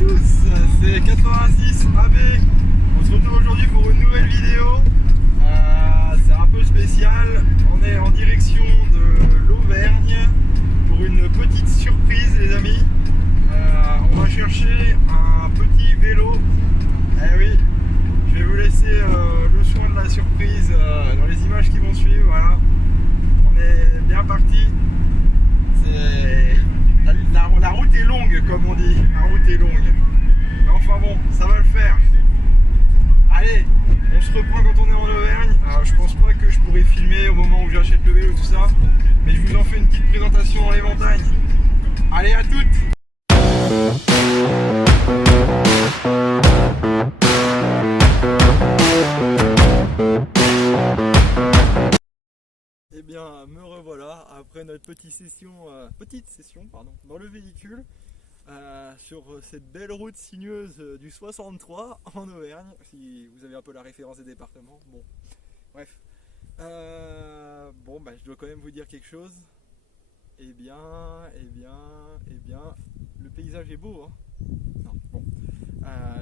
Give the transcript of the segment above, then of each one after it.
tous, c'est 86 AB. On se retrouve aujourd'hui pour une nouvelle vidéo. C'est un peu spécial. On est en direction de l'Auvergne pour une petite surprise, les amis. On va chercher un petit vélo. Eh oui, je vais vous laisser le soin de la surprise dans les images qui vont suivre. Voilà, on est bien parti. La route est longue, comme on dit. La route est longue. Mais enfin bon, ça va le faire. Allez, on se reprend quand on est en Auvergne. Je pense pas que je pourrais filmer au moment où j'achète le vélo et tout ça. Mais je vous en fais une petite présentation dans les montagnes. Allez, à toutes! Eh bien, me revoilà après notre petite session dans le véhicule sur cette belle route sinueuse du 63 en Auvergne, si vous avez un peu la référence des départements. Bon, bref. Je dois quand même vous dire quelque chose. Eh bien, le paysage est beau, hein. Non, bon.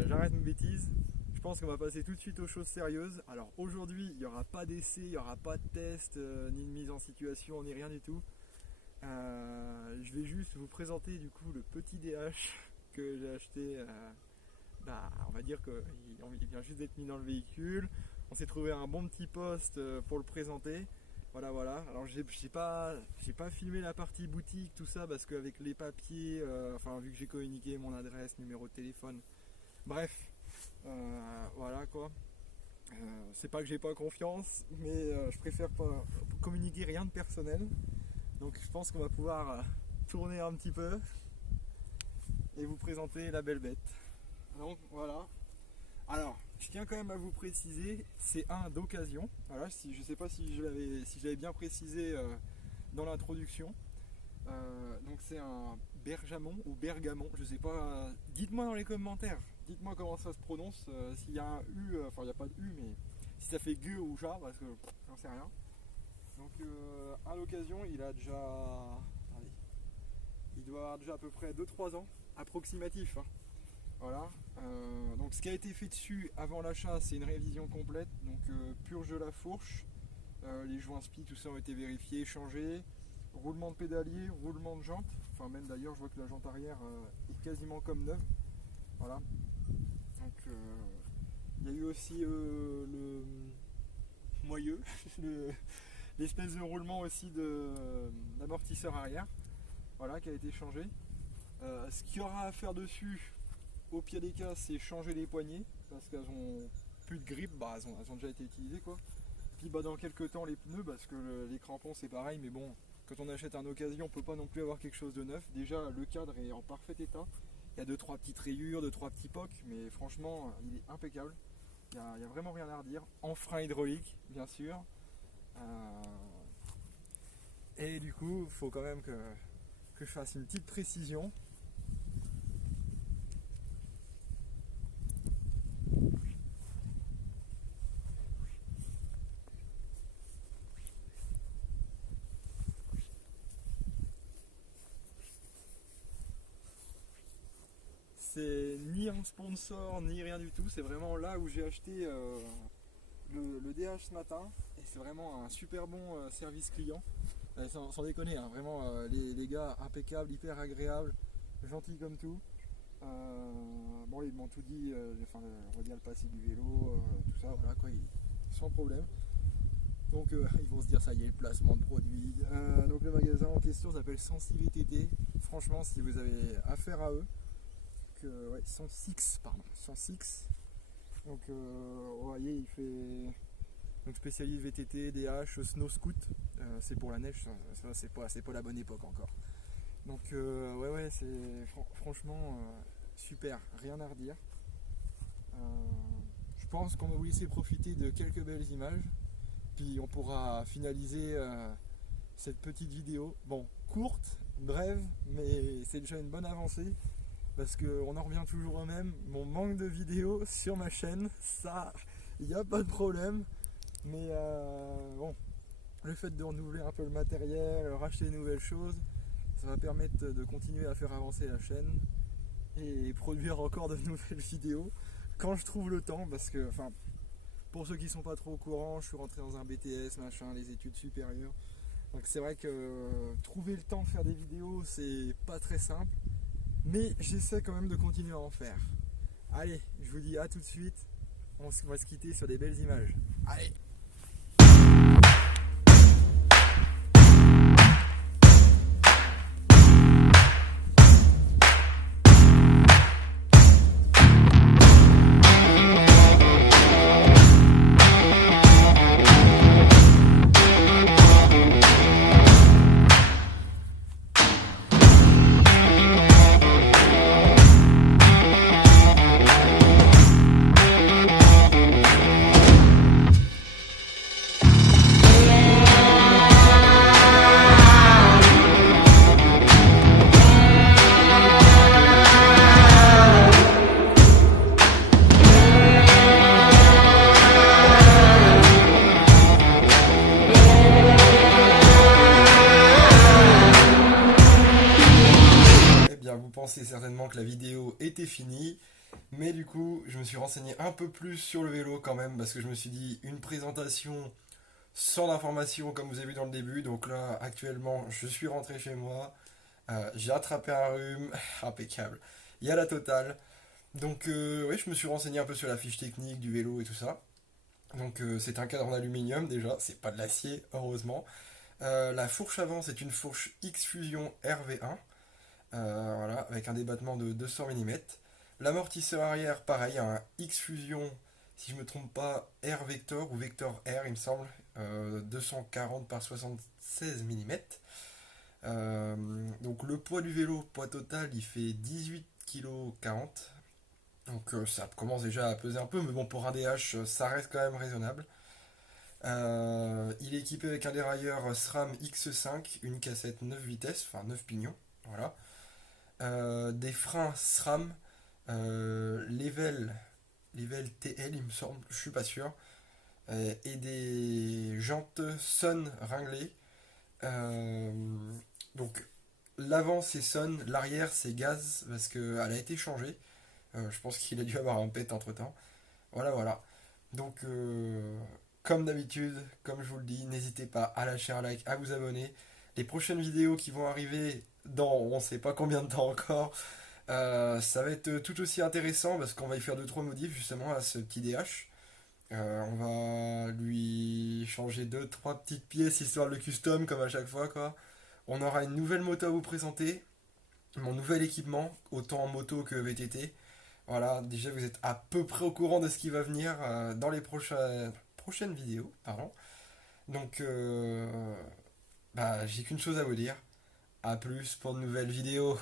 J'arrête mes bêtises. Je pense qu'on va passer tout de suite aux choses sérieuses. Alors aujourd'hui, il n'y aura pas d'essai, il n'y aura pas de test, ni de mise en situation, ni rien du tout. Je vais juste vous présenter du coup le petit DH que j'ai acheté. On va dire qu'il vient juste d'être mis dans le véhicule. On s'est trouvé un bon petit poste pour le présenter. Voilà. Alors j'ai pas filmé la partie boutique, tout ça, parce qu'avec les papiers, vu que j'ai communiqué mon adresse, numéro de téléphone, bref. Voilà quoi. C'est pas que j'ai pas confiance, mais je préfère pas communiquer rien de personnel. Donc je pense qu'on va pouvoir tourner un petit peu et vous présenter la belle bête. Donc voilà. Alors, je tiens quand même à vous préciser, c'est un d'occasion. Voilà, je sais pas si je l'avais bien précisé dans l'introduction. Donc c'est un Bergamon ou Bergamon, je sais pas. Dites-moi dans les commentaires. Dites-moi comment ça se prononce, s'il y a un U, il n'y a pas de U, mais si ça fait gueux ou jar, parce que j'en sais rien. Donc à l'occasion, il a déjà. Allez, il doit avoir déjà à peu près 2-3 ans, approximatif. Hein. Voilà. Donc ce qui a été fait dessus avant l'achat, c'est une révision complète. Donc purge de la fourche, les joints spi, tout ça ont été vérifiés, changés. Roulement de pédalier, roulement de jante. Enfin même d'ailleurs, je vois que la jante arrière est quasiment comme neuve. Voilà. Donc il y a eu aussi le moyeu, l'espèce de roulement aussi d'amortisseur arrière, voilà, qui a été changé. Ce qu'il y aura à faire dessus, au pire des cas, c'est changer les poignées, parce qu'elles ont plus de grippe, elles ont déjà été utilisées quoi. Puis dans quelques temps les pneus, parce que les crampons c'est pareil, mais bon, quand on achète en occasion, on peut pas non plus avoir quelque chose de neuf. Déjà le cadre est en parfait état. Il y a 2-3 petites rayures, 2-3 petits pocs, mais franchement, il est impeccable. Il n'y a vraiment rien à redire. En frein hydraulique, bien sûr. Et du coup, il faut quand même que je fasse une petite précision. C'est ni un sponsor, ni rien du tout. C'est vraiment là où j'ai acheté le DH ce matin. Et c'est vraiment un super bon service client. Sans déconner, hein, vraiment les gars impeccables, hyper agréables, gentils comme tout. Ils m'ont tout dit, on va dire le passé du vélo, tout ça, voilà quoi, sans problème. Donc ils vont se dire ça y est, le placement de produit. Donc le magasin en question s'appelle Sensi VTT. Franchement, si vous avez affaire à eux, 106. Donc vous voyez, il fait donc spécialiste VTT, DH, snow scoot. C'est pour la neige, ça c'est pas la bonne époque encore. Donc c'est franchement super, rien à redire. Je pense qu'on va vous laisser profiter de quelques belles images, puis on pourra finaliser cette petite vidéo. Bon, courte, brève, mais c'est déjà une bonne avancée, parce qu'on en revient toujours au même, mon manque de vidéos sur ma chaîne, ça, il n'y a pas de problème, mais le fait de renouveler un peu le matériel, racheter de nouvelles choses, ça va permettre de continuer à faire avancer la chaîne. et produire encore de nouvelles vidéos quand je trouve le temps, parce que, enfin, pour ceux qui sont pas trop au courant, je suis rentré dans un BTS, machin, les études supérieures. Donc c'est vrai que trouver le temps de faire des vidéos, c'est pas très simple, mais j'essaie quand même de continuer à en faire. Allez, je vous dis à tout de suite, on va se quitter sur des belles images. Allez! Eh bien, vous pensez certainement que la vidéo était finie, mais du coup, je me suis renseigné un peu plus sur le vélo quand même, parce que je me suis dit, une présentation sans information comme vous avez vu dans le début, donc là, actuellement, je suis rentré chez moi, j'ai attrapé un rhume, impeccable, il y a la totale. Donc, oui, je me suis renseigné un peu sur la fiche technique du vélo et tout ça. Donc, c'est un cadre en aluminium déjà, c'est pas de l'acier, heureusement. La fourche avant, c'est une fourche X-Fusion RV1. Voilà, avec un débattement de 200 mm. L'amortisseur arrière, pareil, un X-Fusion, si je ne me trompe pas, R Vector ou Vector R, il me semble, 240 par 76 mm. Donc le poids du vélo, poids total, il fait 18,40 kg. Donc ça commence déjà à peser un peu, mais bon, pour un DH, ça reste quand même raisonnable. Il est équipé avec un dérailleur SRAM X5, une cassette 9 vitesses, enfin 9 pignons. Voilà. Des freins SRAM, Level TL, il me semble, je suis pas sûr, et des jantes Sun ringlées. Euh, donc l'avant c'est Sun, l'arrière c'est Gaz parce qu'elle a été changée. Je pense qu'il a dû avoir un pet entre temps. Voilà, voilà. Donc, comme d'habitude, comme je vous le dis, n'hésitez pas à lâcher un like, à vous abonner. Les prochaines vidéos qui vont arriver dans on ne sait pas combien de temps encore, ça va être tout aussi intéressant parce qu'on va y faire 2-3 modifs justement à ce petit DH. On va lui changer deux trois petites pièces histoire de le custom comme à chaque fois quoi. On aura une nouvelle moto à vous présenter, mon nouvel équipement, autant en moto que VTT. Voilà, déjà vous êtes à peu près au courant de ce qui va venir dans les prochaines vidéos. Pardon. Donc, bah, j'ai qu'une chose à vous dire. A plus pour de nouvelles vidéos.